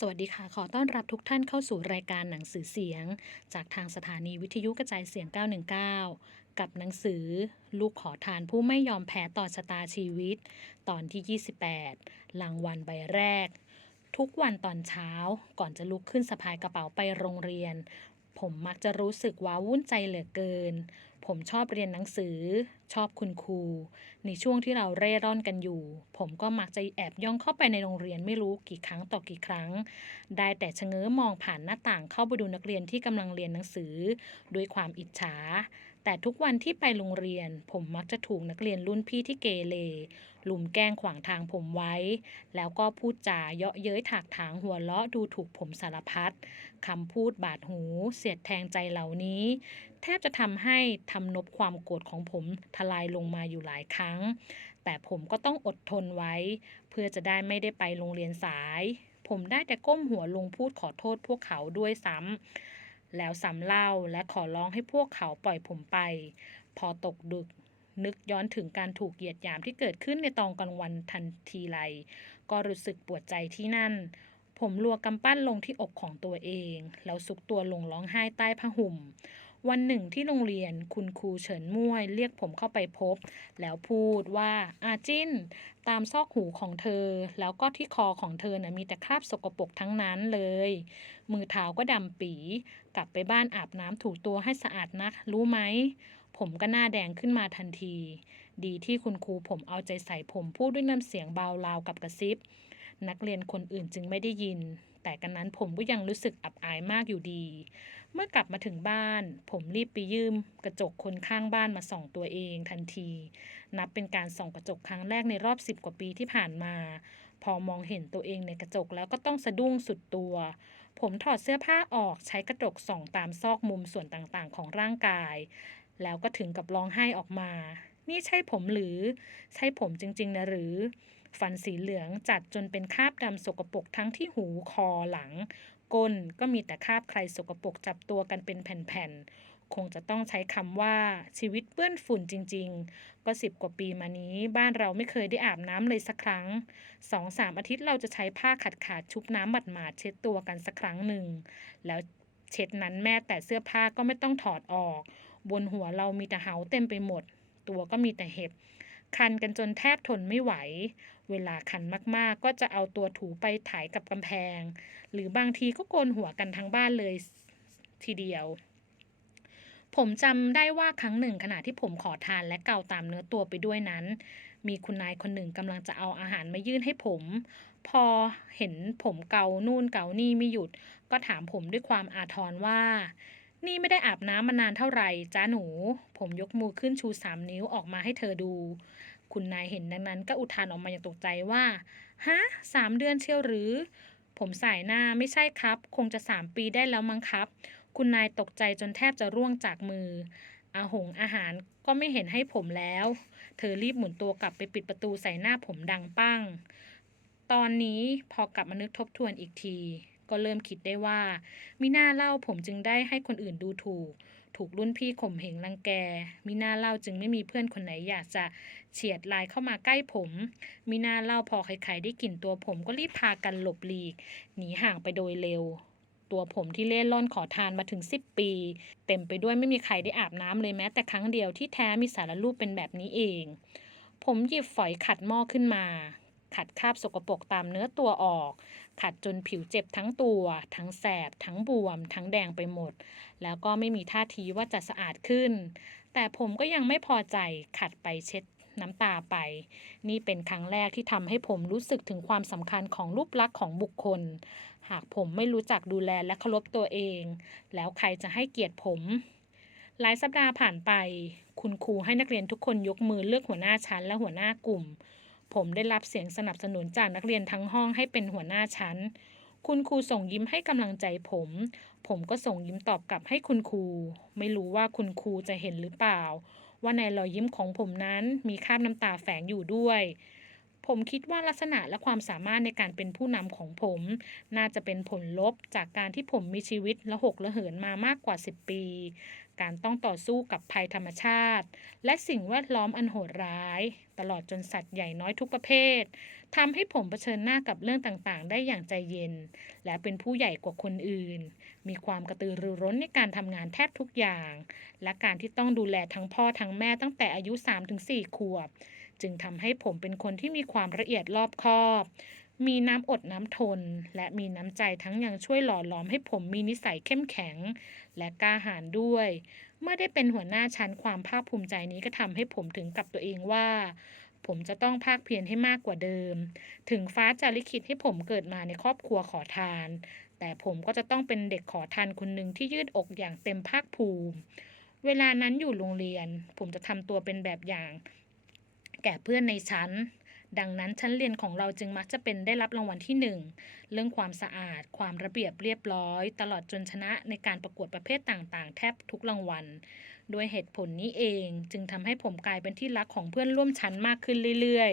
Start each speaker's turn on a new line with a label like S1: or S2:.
S1: สวัสดีค่ะ ขอต้อนรับทุกท่านเข้าสู่รายการหนังสือเสียง จากทางสถานีวิทยุกระจายเสียง 919 กับหนังสือ ลูกขอทานผู้ไม่ยอมแพ้ต่อชะตาชีวิต ตอนที่ 28รางวัลใบแรก ทุกวันตอนเช้าก่อนจะลุกขึ้นสะพายกระเป๋าไปโรงเรียน ผมมักจะรู้สึกว้าวุ่นใจเหลือเกิน ผมชอบเรียนหนังสือ ชอบคุณครู ในช่วงที่เราเร่ร่อนกันอยู่ ผมก็มักจะแอบย่องเข้าไปในโรงเรียนไม่รู้กี่ครั้งต่อกี่ครั้ง ได้แต่ชะเง้อมองผ่านหน้าต่างเข้าไปดูนักเรียนที่กำลังเรียนหนังสือ ด้วยความอิจฉา แต่ทุกวันที่ไปโรงเรียน ผมมักจะถูกนักเรียนรุ่นพี่ที่เกเรลุมแกล้งขวางทางผมไว้ แล้วก็พูดจาเยาะเย้ยถากถางหัวเราะดูถูกผมสารพัดคำพูดบาดหู เสียดแทงใจเหล่านี้แทบจะทำให้ทำนบความโกรธของผมทลายลงมาอยู่หลายครั้ง แต่ผมก็ต้องอดทนไว้ เพื่อจะได้ไม่ได้ไปโรงเรียนสาย ผมได้แต่ก้มหัวลงพูดขอโทษพวกเขาด้วยซ้ำแล้วซ้ำเล่าและขอร้องให้พวกเขาปล่อยผมไป พอตกดึกนึกย้อนถึงการถูกเหยียดหยามที่เกิดขึ้นในตอนกลางวันทันทีไรก็รู้สึกปวดใจที่นั่น ผมรัวกำปั้นลงที่อกของตัวเอง แล้วซุกตัวลงร้องไห้ใต้ผ้าห่ม วันหนึ่งที่โรงเรียนคุณครูเฉินม่วยเรียกผมเข้าไปพบ แล้วพูดว่าอาจินตามซอกหูของเธอ แล้วก็ที่คอของเธอนะ่ะมีแต่คราบสกปรกทั้งนั้นเลย มือเท้าก็ดำปี กลับไปบ้านอาบน้ำถูตัวให้สะอาดนัก รู้ไหม ผมก็หน้าแดงขึ้นมาทันที ดีที่คุณครูผมเอาใจใส่ผมพูดด้วยน้ำเสียงเบาราวกับกระซิบ นักเรียนคนอื่นจึงไม่ได้ยิน แต่กันนั้นผมก็ยังรู้สึกอับอายมากอยู่ดี เมื่อกลับมาถึงบ้าน ผมรีบไปยืมกระจกคนข้างบ้านมาส่องตัวเองทันที นับเป็นการส่องกระจกครั้งแรกในรอบสิบกว่าปีที่ผ่านมา พอมองเห็นตัวเองในกระจกแล้วก็ต้องสะดุ้งสุดตัว ผมถอดเสื้อผ้าออกใช้กระจกส่องตามซอกมุมส่วนต่างๆ ของร่างกาย แล้วก็ถึงกับร้องไห้ออกมา นี่ใช่ผมหรือ ใช่ผมจริงๆนะหรือ ฟันสีเหลืองจัดจนเป็นคราบดำสกปรกทั้งที่หูคอหลัง ก้นก็มีแต่คราบใครสกปรกจับตัวกันเป็นแผ่นๆ คงจะต้องใช้คำว่าชีวิตเปื้อนฝุ่นจริง ๆ ก็สิบกว่าปีมานี้ บ้านเราไม่เคยได้อาบน้ำเลยสักครั้งสองสามอาทิตย์เราจะใช้ผ้าขัดขาดๆชุบน้ำบัดหมาดๆเช็ดตัวกันสักครั้งหนึ่ง แล้วเช็ดนั้นแม่แต่เสื้อผ้าก็ไม่ต้องถอดออก บนหัวเรามีแต่เหาเต็มไปหมด ตัวก็มีแต่เห็บ คันกันจนแทบทนไม่ไหว เวลาคันมากๆ ก็จะเอาตัวถูไปถ่ายกับกำแพง หรือบางทีก็โกนหัวกันทั้งบ้านเลยทีเดียว ผมจำได้ว่าครั้งหนึ่งขณะที่ผมขอทานและเกาตามเนื้อตัวไปด้วยนั้น มีคุณนายคนหนึ่งกำลังจะเอาอาหารมายื่นให้ผม พอเห็นผมเกานู่นเกานี่ไม่หยุด ก็ถามผมด้วยความอาทรว่า นี่ไม่ได้อาบน้ำมานานเท่าไหร่จ้าหนู ผมยกมือขึ้นชูสามนิ้วออกมาให้เธอดู คุณนายเห็นดังนั้นก็อุทานออกมาอย่างตกใจว่า ฮะสามเดือนเชียวหรือ ผมสายหน้าไม่ใช่ครับ คงจะสามปีได้แล้วมั้งครับ คุณนายตกใจจนแทบจะร่วงจากมือ อาหงอาหารก็ไม่เห็นให้ผมแล้ว เธอรีบหมุนตัวกลับไปปิดประตูใส่หน้าผมดังปั้ง ตอนนี้พอกลับมานึกทบทวนอีกที ก็เริ่มคิดได้ว่ามิน่าเล่าผมจึงได้ให้คนอื่นดูถูก ถูกรุ่นพี่ข่มเหงรังแก มิน่าเล่าจึงไม่มีเพื่อนคนไหนอยากจะเฉียดลายเข้ามาใกล้ผม มิน่าเล่าพอใครๆได้กลิ่นตัวผมก็รีบพากันหลบหลีก หนีห่างไปโดยเร็ว ตัวผมที่เล่ร่อนขอทานมาถึง 10 ปี เต็มไปด้วยไม่มีใครได้อาบน้ำเลยแม้แต่ครั้งเดียวที่แท้มีสารรูปเป็นแบบนี้เอง ผมหยิบฝอยขัดหม้อขึ้นมา ขัดคราบสกปรกตามเนื้อตัวออก ขัดจนผิวเจ็บทั้งตัว ทั้งแสบ ทั้งบวม ทั้งแดงไปหมด แล้วก็ไม่มีท่าทีว่าจะสะอาดขึ้น แต่ผมก็ยังไม่พอใจ ขัดไปเช็ดน้ำตาไป นี่เป็นครั้งแรกที่ทำให้ผมรู้สึกถึงความสำคัญของรูปลักษณ์ของบุคคล หากผมไม่รู้จักดูแลและเคารพตัวเอง แล้วใครจะให้เกียรติผม หลายสัปดาห์ผ่านไป คุณครูให้นักเรียนทุกคนยกมือเลือกหัวหน้าชั้นและหัวหน้ากลุ่ม ผมได้รับเสียงสนับสนุนจากนักเรียนทั้งห้องให้เป็นหัวหน้าชั้น คุณครูส่งยิ้มให้กำลังใจผม ผมก็ส่งยิ้มตอบกลับให้คุณครู ไม่รู้ว่าคุณครูจะเห็นหรือเปล่า ว่าในรอยยิ้มของผมนั้นมีคราบน้ำตาแฝงอยู่ด้วย ผมคิดว่าลักษณะและความสามารถในการเป็นผู้นำของผม น่าจะเป็นผลลบจากการที่ผมมีชีวิตละหกละเหินมามากกว่า 10 ปี การต้องต่อสู้กับภัยธรรมชาติ และสิ่งแวดล้อมอันโหดร้าย ตลอดจนสัตว์ใหญ่น้อยทุกประเภททำให้ผมเผชิญหน้ากับเรื่องต่างๆ ได้อย่างใจเย็น และเป็นผู้ใหญ่กว่าคนอื่น มีความกระตือรือร้นในการทำงานแทบทุกอย่าง และการที่ต้องดูแลทั้งพ่อทั้งแม่ตั้งแต่อายุ 3-4 ขวบ จึงทำให้ผมเป็นคนที่มีความละเอียดรอบคอบ มีน้ำอดน้ำทน และมีน้ำใจทั้งยังช่วยหล่อหลอมให้ผมมีนิสัยเข้มแข็ง และกล้าหาญด้วย เมื่อได้เป็นหัวหน้าชั้นความภาคภูมิใจนี้ก็ทำให้ผมถึงกับตัวเองว่า ผมจะต้องภาคเพียรให้มากกว่าเดิม ถึงฟ้าจะลิขิตให้ผมเกิดมาในครอบครัวขอทาน แต่ผมก็จะต้องเป็นเด็กขอทานคนหนึ่งที่ยืดอกอย่างเต็มภาคภูมิเวลานั้นอยู่โรงเรียน ผมจะทำตัวเป็นแบบอย่าง แก่เพื่อนในชั้น ดังนั้นชั้นเรียนของเราจึงมักจะเป็นได้รับรางวัลที่หนึ่งเรื่องความสะอาด ความระเบียบเรียบร้อย ตลอดจนชนะในการประกวดประเภทต่างๆ แทบทุกรางวัลด้วยเหตุผลนี้เองจึงทำให้ผมกลายเป็นที่รักของเพื่อนร่วมชั้นมากขึ้นเรื่อย